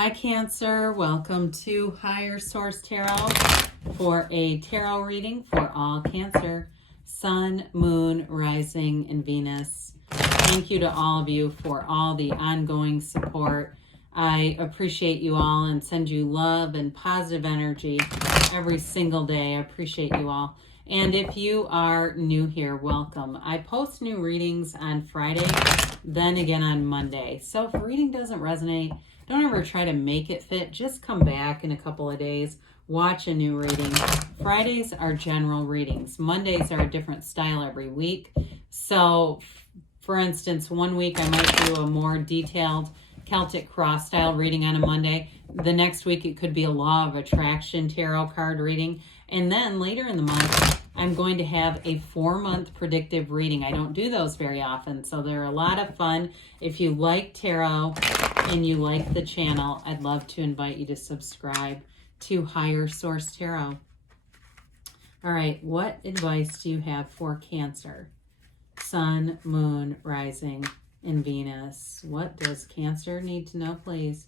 Hi Cancer, welcome to Higher Source Tarot for a tarot reading for all Cancer, Sun, Moon, Rising, and Venus. Thank you to all of you for all the ongoing support. I appreciate you all and send you love and positive energy every single day. I appreciate you all. And if you are new here, welcome. I post new readings on Friday, then again on Monday. So if a reading doesn't resonate, don't ever try to make it fit. Just come back in a couple of days, watch a new reading. Fridays are general readings. Mondays are a different style every week. So, for instance, one week I might do a more detailed Celtic cross style reading on a Monday. The next week it could be a Law of Attraction tarot card reading. And then later in the month, I'm going to have a 4-month predictive reading. I don't do those very often, so they're a lot of fun. If you like tarot and you like the channel, I'd love to invite you to subscribe to Higher Source Tarot. All right, what advice do you have for Cancer? Sun, Moon, Rising, and Venus. What does Cancer need to know, please,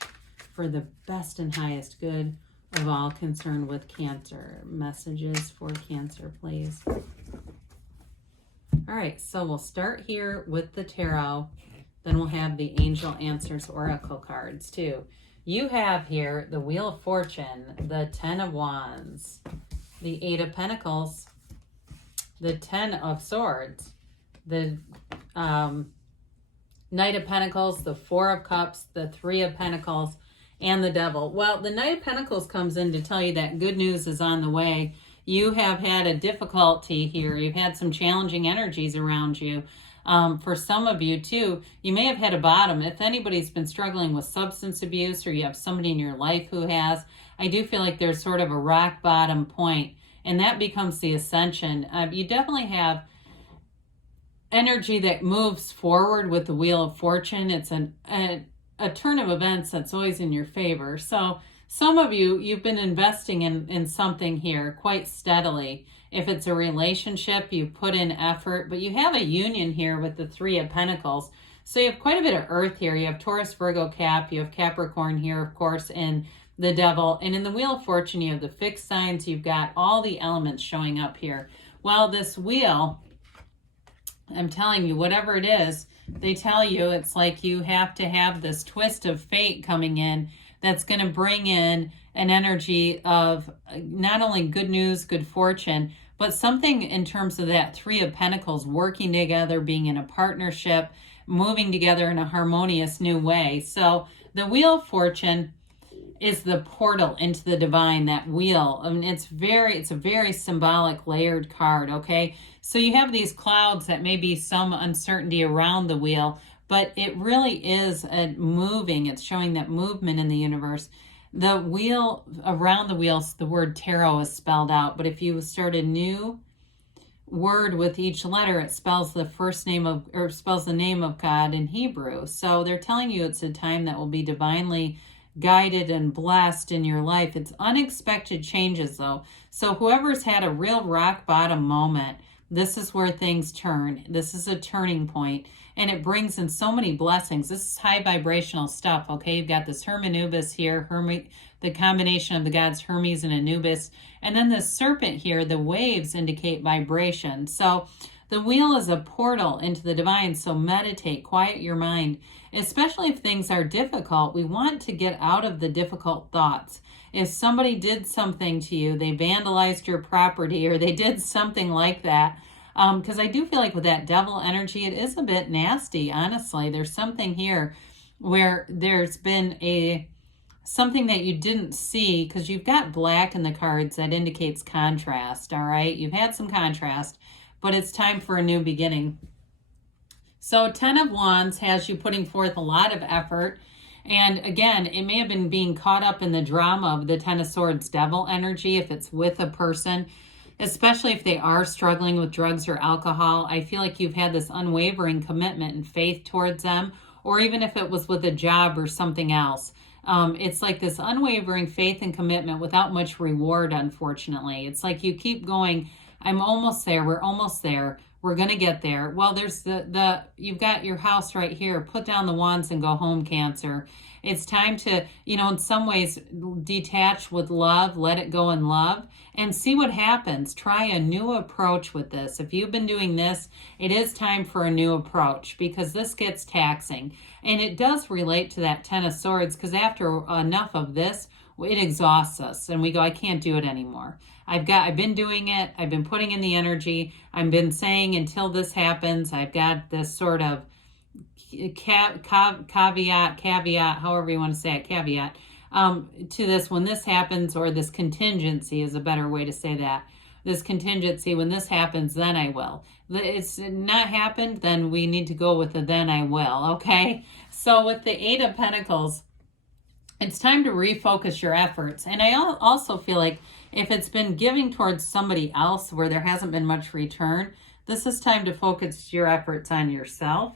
for the best and highest good of all concerned with Cancer? Messages for Cancer, please. All right, so we'll start here with the tarot. Then we'll have the Angel Answers Oracle cards too. You have here the Wheel of Fortune, the 10 of Wands, the 8 of Pentacles, the 10 of Swords, the Knight of Pentacles, the 4 of Cups, the 3 of Pentacles, and the Devil. Well, the Knight of Pentacles comes in to tell you that good news is on the way. You have had a difficulty here. You've had some challenging energies around you. For some of you too, you may have had a bottom. If anybody's been struggling with substance abuse or you have somebody in your life who has, I do feel like there's sort of a rock bottom point, and that becomes the ascension. You definitely have energy that moves forward with the Wheel of Fortune. It's a turn of events that's always in your favor. So some of you, you've been investing in something here quite steadily. If it's a relationship, you put in effort, but you have a union here with the 3 of Pentacles. So you have quite a bit of Earth here. You have Taurus, Virgo, Cap. You have Capricorn here, of course, and the Devil. And in the Wheel of Fortune, you have the fixed signs. You've got all the elements showing up here. Well, this wheel, I'm telling you, whatever it is, they tell you it's like you have to have this twist of fate coming in that's going to bring in an energy of not only good news, good fortune, but something in terms of that 3 of Pentacles, working together, being in a partnership, moving together in a harmonious new way. So the Wheel of Fortune is the portal into the divine, that wheel. I mean, it's a very symbolic layered card, okay? So you have these clouds that may be some uncertainty around the wheel, but it really is moving. It's showing that movement in the universe. The wheel, around the wheels, the word tarot is spelled out, but if you start a new word with each letter, it spells the first name of, or spells the name of God in Hebrew. So they're telling you it's a time that will be divinely guided and blessed in your life. It's unexpected changes though. So whoever's had a real rock bottom moment, this is where things turn. This is a turning point, and it brings in so many blessings. This is high vibrational stuff, okay? You've got this Hermanubis here, the combination of the gods Hermes and Anubis. And then this serpent here, the waves indicate vibration. So the wheel is a portal into the divine, so meditate, quiet your mind. Especially if things are difficult, we want to get out of the difficult thoughts. If somebody did something to you, they vandalized your property, or they did something like that, because I do feel like with that Devil energy, it is a bit nasty, honestly. There's something here where there's been something that you didn't see, because you've got black in the cards that indicates contrast, all right? You've had some contrast, but it's time for a new beginning. So 10 of Wands has you putting forth a lot of effort. And again, it may have been being caught up in the drama of the 10 of Swords Devil energy if it's with a person, especially if they are struggling with drugs or alcohol. I feel like you've had this unwavering commitment and faith towards them, or even if it was with a job or something else. It's like this unwavering faith and commitment without much reward, unfortunately. It's like you keep going, I'm almost there, we're almost there, We're going to get there. Well, there's you've got your house right here. Put down the wands and go home, Cancer. It's time to, in some ways, detach with love, let it go in love, and see what happens. Try a new approach with this. If you've been doing this, it is time for a new approach, because this gets taxing. And it does relate to that Ten of Swords, because after enough of this, it exhausts us and we go, I can't do it anymore. I've been doing it. I've been putting in the energy. I've been saying until this happens, I've got this sort of caveat, however you want to say it, caveat to this. When this happens, or this contingency is a better way to say that. This contingency, when this happens, then I will. It's not happened, then we need to go with the then I will, okay? So with the Eight of Pentacles, it's time to refocus your efforts. And I also feel like if it's been giving towards somebody else where there hasn't been much return, this is time to focus your efforts on yourself.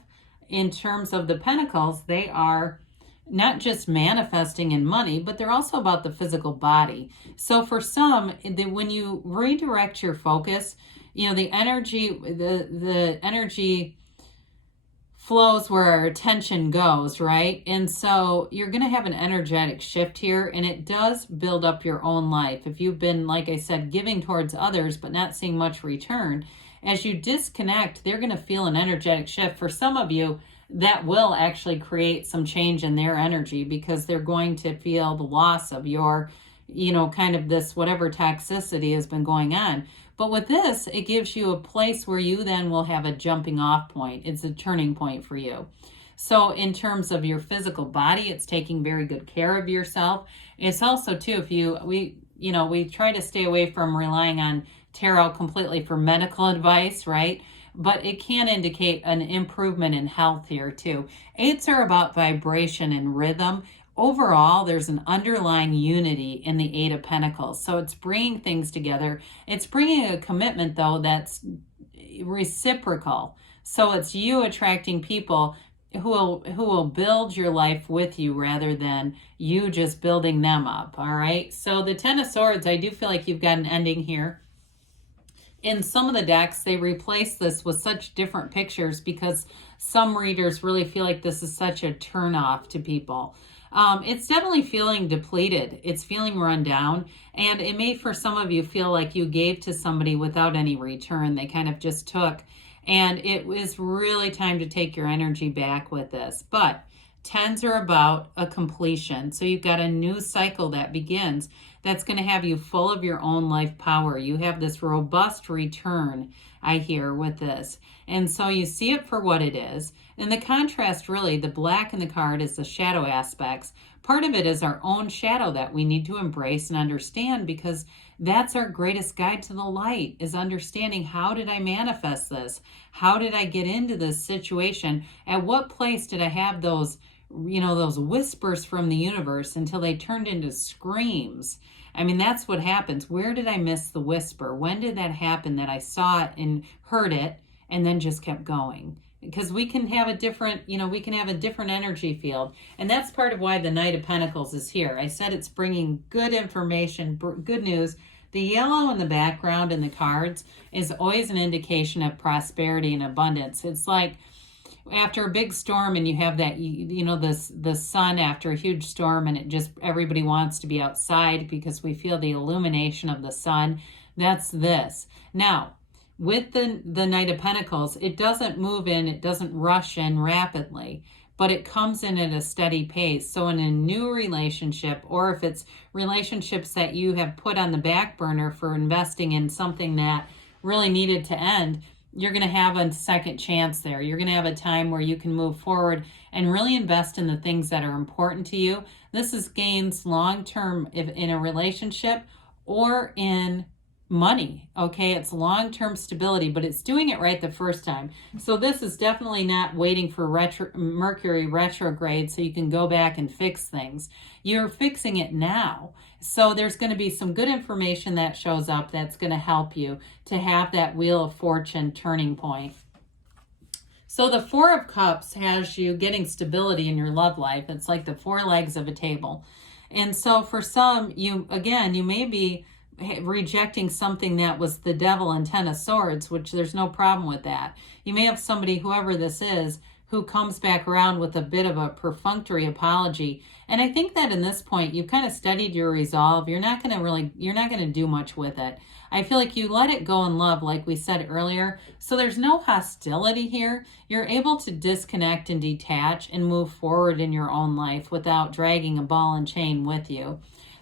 In terms of the Pentacles, they are not just manifesting in money, but they're also about the physical body. So for some, when you redirect your focus, the energy flows where our attention goes, right? And so you're going to have an energetic shift here, and it does build up your own life. If you've been, like I said, giving towards others but not seeing much return, as you disconnect, they're going to feel an energetic shift. For some of you, that will actually create some change in their energy, because they're going to feel the loss of your, kind of this whatever toxicity has been going on. But with this, it gives you a place where you then will have a jumping off point. It's a turning point for you. So in terms of your physical body, it's taking very good care of yourself. It's also too, we try to stay away from relying on tarot completely for medical advice, right? But it can indicate an improvement in health here too. Eights are about vibration and rhythm. Overall, there's an underlying unity in the Eight of Pentacles. So it's bringing things together. It's bringing a commitment, though, that's reciprocal. So it's you attracting people who will build your life with you rather than you just building them up, all right? So the Ten of Swords, I do feel like you've got an ending here. In some of the decks, they replace this with such different pictures because some readers really feel like this is such a turnoff to people. It's definitely feeling depleted. It's feeling run down. And it may, for some of you, feel like you gave to somebody without any return. They kind of just took. And it is really time to take your energy back with this. But tens are about a completion. So you've got a new cycle that begins that's going to have you full of your own life power. You have this robust return, I hear, with this. And so you see it for what it is. And the contrast, really, the black in the card is the shadow aspects. Part of it is our own shadow that we need to embrace and understand, because that's our greatest guide to the light, is understanding, how did I manifest this? How did I get into this situation? At what place did I have those whispers from the universe until they turned into screams? I mean, that's what happens. Where did I miss the whisper? When did that happen that I saw it and heard it and then just kept going? Because we can have a different energy field. And that's part of why the Knight of Pentacles is here. I said it's bringing good information, good news. The yellow in the background in the cards is always an indication of prosperity and abundance. It's like after a big storm and you have that, the sun after a huge storm, and it just, everybody wants to be outside because we feel the illumination of the sun. That's this. Now, with the Knight of Pentacles, it doesn't move in, it doesn't rush in rapidly, but it comes in at a steady pace. So in a new relationship, or if it's relationships that you have put on the back burner for investing in something that really needed to end, you're going to have a second chance there. You're going to have a time where you can move forward and really invest in the things that are important to you. This is gains long-term in a relationship or in money, okay? It's long-term stability, but it's doing it right the first time. So this is definitely not waiting for Mercury retrograde so you can go back and fix things. You're fixing it now. So there's going to be some good information that shows up that's going to help you to have that Wheel of Fortune turning point. So the Four of Cups has you getting stability in your love life. It's like the four legs of a table. And so for some, you may be rejecting something that was the devil and 10 of swords, which there's no problem with that. You may have somebody, whoever this is, who comes back around with a bit of a perfunctory apology. And I think that in this point, you've kind of studied your resolve. You're not going to do much with it. I feel like you let it go in love, like we said earlier. So there's no hostility here. You're able to disconnect and detach and move forward in your own life without dragging a ball and chain with you.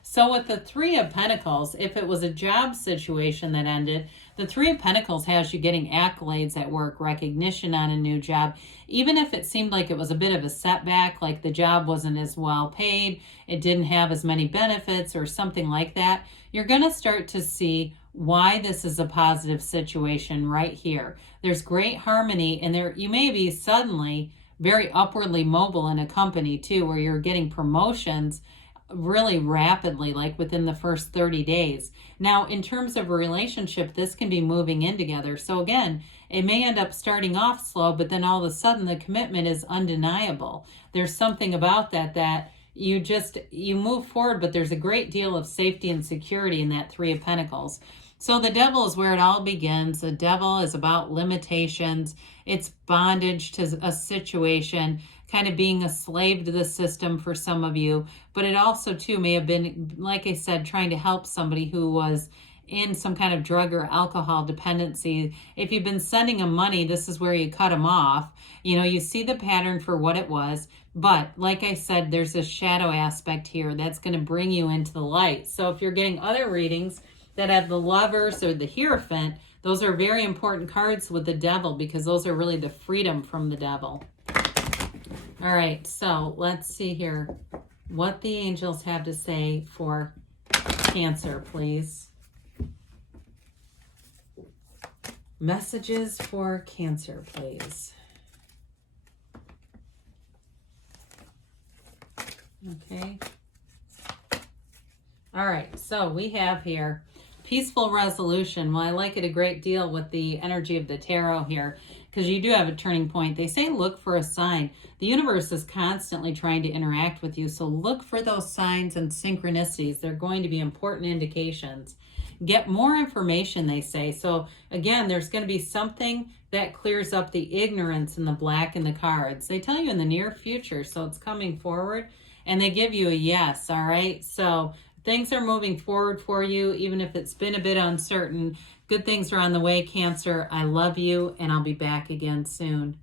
So with the Three of Pentacles, if it was a job situation that ended, the Three of Pentacles has you getting accolades at work, recognition on a new job. Even if it seemed like it was a bit of a setback, like the job wasn't as well paid, it didn't have as many benefits or something like that, you're going to start to see why this is a positive situation right here. There's great harmony, and there you may be suddenly very upwardly mobile in a company too, where you're getting promotions really rapidly, like within the first 30 days. Now, in terms of a relationship, this can be moving in together. So again, it may end up starting off slow, but then all of a sudden the commitment is undeniable. There's something about that you move forward, but there's a great deal of safety and security in that Three of Pentacles. So the devil is where it all begins. The devil is about limitations. It's bondage to a situation, kind of being a slave to the system for some of you. But it also, too, may have been, like I said, trying to help somebody who was in some kind of drug or alcohol dependency. If you've been sending them money, this is where you cut them off. You see the pattern for what it was. But like I said, there's a shadow aspect here that's going to bring you into the light. So if you're getting other readings that have the Lovers or the Hierophant, those are very important cards with the devil, because those are really the freedom from the devil. All right, so let's see here what the angels have to say for Cancer, please. Messages for Cancer, please. Okay. All right, so we have here peaceful resolution. Well, I like it a great deal with the energy of the tarot here, because you do have a turning point. They say look for a sign. The universe is constantly trying to interact with you, so look for those signs and synchronicities. They're going to be important indications. Get more information, they say. So again, there's going to be something that clears up the ignorance in the Black in the cards. They tell you in the near future, so it's coming forward, and they give you a yes, all right? So things are moving forward for you, even if it's been a bit uncertain. Good things are on the way, Cancer. I love you, and I'll be back again soon.